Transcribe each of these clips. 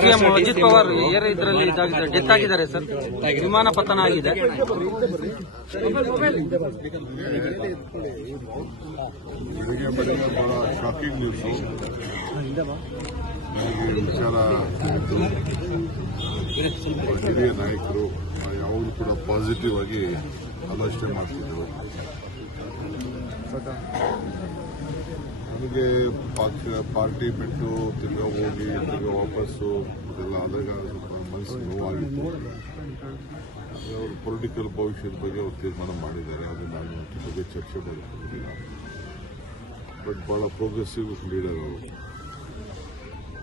CM Ajit Pawar air ಇದರಲ್ಲಿ death ಆಗಿದ್ದಾರೆ sir. ವಿಮಾನ ಪತನ ಆಗಿದೆ. ಬೆಳಿಗ್ಗೆ ಬಹಳ ಶಾಕಿಂಗ್ ನ್ಯೂಸ್. ವಿಚಾರ ಹಿರಿಯ ನಾಯಕರು ಯಾವಾಗಲೂ ಕೂಡ ಪಾಸಿಟಿವ್ ಆಗಿ ಆಲೋಚನೆ ಮಾಡ್ತಿದ್ರು. ನನಗೆ ಪಾರ್ಟಿ ಬಿಟ್ಟು ತಿರ್ಗಾ ಹೋಗಿ ತಿರ್ಗಾ ವಾಪಸ್ಸು ಇದೆಲ್ಲ ಆದಾಗ ಸ್ವಲ್ಪ ಮನಸ್ಸು ನೋವಾಗಿತ್ತು. ಅವ್ರ ಪೊಲಿಟಿಕಲ್ ಭವಿಷ್ಯದ ಬಗ್ಗೆ ಅವರು ತೀರ್ಮಾನ ಮಾಡಿದ್ದಾರೆ. ಅದು ನಾನು ಬಗ್ಗೆ ಚರ್ಚೆ ಮಾಡಿಕೊಂಡಿಲ್ಲ. ಬಟ್ ಬಹಳ ಪ್ರೋಗ್ರೆಸಿವ್ ಲೀಡರ್ ಅವರು.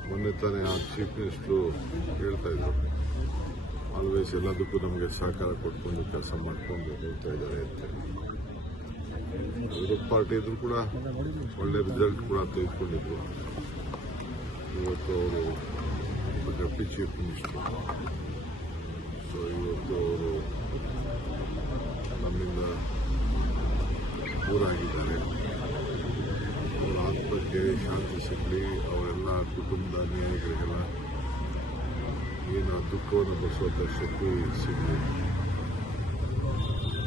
ಮೊನ್ನೆ ತಾನೇ ಆ ಚೀಫ್ ಮಿನಿಸ್ಟರು ಹೇಳ್ತಾ ಇದ್ರು, ಆಲ್ವೇಸ್ ಎಲ್ಲದಕ್ಕೂ ನಮಗೆ ಸಹಕಾರ ಕೊಟ್ಕೊಂಡು ಕೆಲಸ ಮಾಡಿಕೊಂಡು ಹೋಗ್ತಾ ಇದ್ದಾರೆ ಅಂತ. ವಿರೋಧ ಪಾರ್ಟಿ ಇದ್ರು ಕೂಡ ಒಳ್ಳೆ ರಿಸಲ್ಟ್ ಕೂಡ ತೆಗೆದುಕೊಂಡಿದ್ರು. ಇವತ್ತು ಅವರು ಡೆಪ್ಟಿ ಚೀಫ್ ಮಿನಿಸ್ಟರ್. ಸೊ ಇವತ್ತು ಅವರು ನಮ್ಮಿಂದ ದೂರ ಆಗಿದ್ದಾರೆ. ಅವರ ಆತ್ಮಕ್ಕೆ ಶಾಂತಿ ಸಿಗಲಿ, ಅವರೆಲ್ಲ ಕುಟುಂಬದ ನ್ಯಾಯಗಳಿಗೆಲ್ಲ ಏನು ದುಃಖವನ್ನು ಬರೆಸುವಂಥ ಶಕ್ತಿ ಸಿಗಲಿ.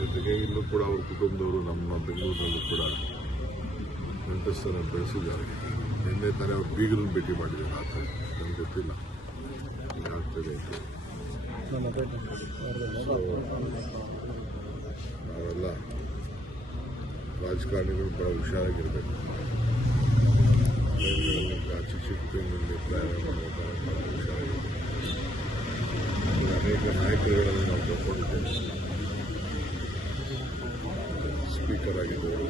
ಜೊತೆಗೆ ಇಲ್ಲೂ ಕೂಡ ಅವ್ರ ಕುಟುಂಬದವರು ನಮ್ಮ ಬೆಂಗಳೂರಿನಲ್ಲೂ ಕೂಡ ನೆಂಟಸ್ಥಾನ ಬೆಳೆಸಿದ್ದಾರೆ. ನಿನ್ನೆ ತಾನೇ ಅವ್ರ ಬೀಗರನ್ನು ಭೇಟಿ ಮಾಡಿದ್ದಾರೆ. ಆ ಥರ ನನಗೆ ಗೊತ್ತಿಲ್ಲ ಏನಾಗ್ತದೆ ಅಂತ. ನಾವೆಲ್ಲ ರಾಜಕಾರಣಿಗಳು ಬಹಳ ಹುಷಾರಾಗಿರಬೇಕು. ಚಿಕ್ಕ ಚಿಕ್ಕ ಟ್ರೈನಲ್ಲಿ ಪ್ರಯಾಣ ಮಾಡುವಾಗ ಬಹಳ ಹುಷಾರಾಗಿರಬೇಕು. ಅನೇಕ ನಾಯಕರುಗಳನ್ನು ನಾವು ಕರ್ಕೊಂಡಿದ್ದೇವೆ. ಸ್ಪೀಕರ್ ಆಗಿದ್ದವರು,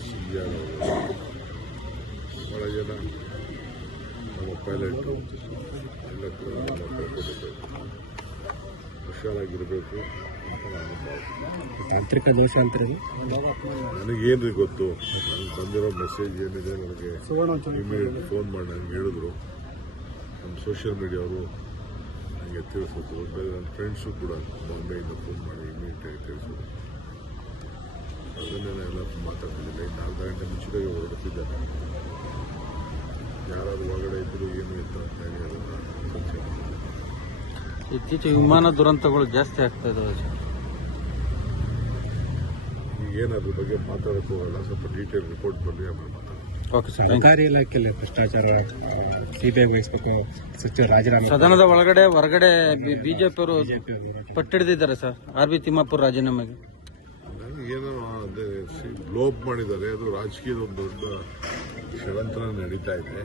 ಸಿಎಂ ಅವರು, ಬಹಳ ಜನ ನಮ್ಮ ಪೈಲಟು ಎಲ್ಲ ಕೂಡ ನಾವು ಕರ್ಕೊಂಡಿದ್ದೇವೆ. ಹುಷಾರಾಗಿರಬೇಕು ಅಂತ ನಾನು ಭಾವಿಸ್ತೀನಿ. ತಾಂತ್ರಿಕ ದೋಷ ಅಂತೀರಿ? ನನಗೇನ್ರಿ ಗೊತ್ತು. ನನಗೆ ಬಂದಿರೋ ಮೆಸೇಜ್ ಏನಿದೆ ನನಗೆ ಇಮಿಡಿಯೇಟ್ ಫೋನ್ ಮಾಡಿ ನನಗೆ ಹೇಳಿದ್ರು. ನಮ್ಮ ಸೋಷಿಯಲ್ ಮೀಡಿಯಾವರು ನನಗೆ ತಿಳಿಸಿದ್ರು. ಬೇರೆ ನನ್ನ ಫ್ರೆಂಡ್ಸು ಕೂಡ ಬಾಂಬೆಯಿಂದ ಫೋನ್ ಮಾಡಿ ಇಮಿಡಿಯೇಟಾಗಿ ತಿಳಿಸಿದ್ರು. ಅದನ್ನೇ ನಾನೆಲ್ಲ ಮಾತಾಡ್ತಿದ್ದಿಲ್ಲ. ಇನ್ನು ಅರ್ಧ ಗಂಟೆ ಮುಂಚಿತವಾಗಿ ಹೊರಡುತ್ತಿದ್ದಾರೆ. ಯಾರಾದ್ರೂ ಒಳಗಡೆ ಇದ್ರು ಏನು ಅಂತ ಅದನ್ನು ಚರ್ಚೆ ಮಾಡಿ. ಇತ್ತೀಚೆಗೆ ವಿಮಾನ ದುರಂತಗಳು ಜಾಸ್ತಿ ಆಗ್ತಾ ಇದಾವೆ. ಈಗೇನು ಅದ್ರ ಬಗ್ಗೆ ಮಾತಾಡಕ್ಕೆ ಹೋಗಲ್ಲ. ಸ್ವಲ್ಪ ಡೀಟೇಲ್ ರಿಪೋರ್ಟ್ ಬರಲಿ, ಆಮೇಲೆ ಮಾತಾಡೋಣ. Okay sir. ಸರ್ಕಾರಿ ಇಲಾಖೆಯಲ್ಲಿ ಭ್ರಷ್ಟಾಚಾರ, ಸಿಬಿಐ ವಹಿಸಬೇಕು, ಸಚಿವ ರಾಜೀನಾಮೆ. ಸದನದ ಒಳಗಡೆ ಹೊರಗಡೆ ಬಿಜೆಪಿಯವರು ಪಟ್ಟಿಡಿದಿದ್ದಾರೆ ಸರ್. ಆರ್.ಬಿ. ತಿಮ್ಮಾಪುರ ರಾಜೀನಾಮೆಗೆ ಏನೋ ಅದೇ ಬ್ಲೋಪ್ ಮಾಡಿದ್ದಾರೆ. ಅದು ರಾಜಕೀಯದ ಒಂದು ದೊಡ್ಡ ಷಡ್ಯಂತ್ರ ನಡೀತಾ ಇದೆ.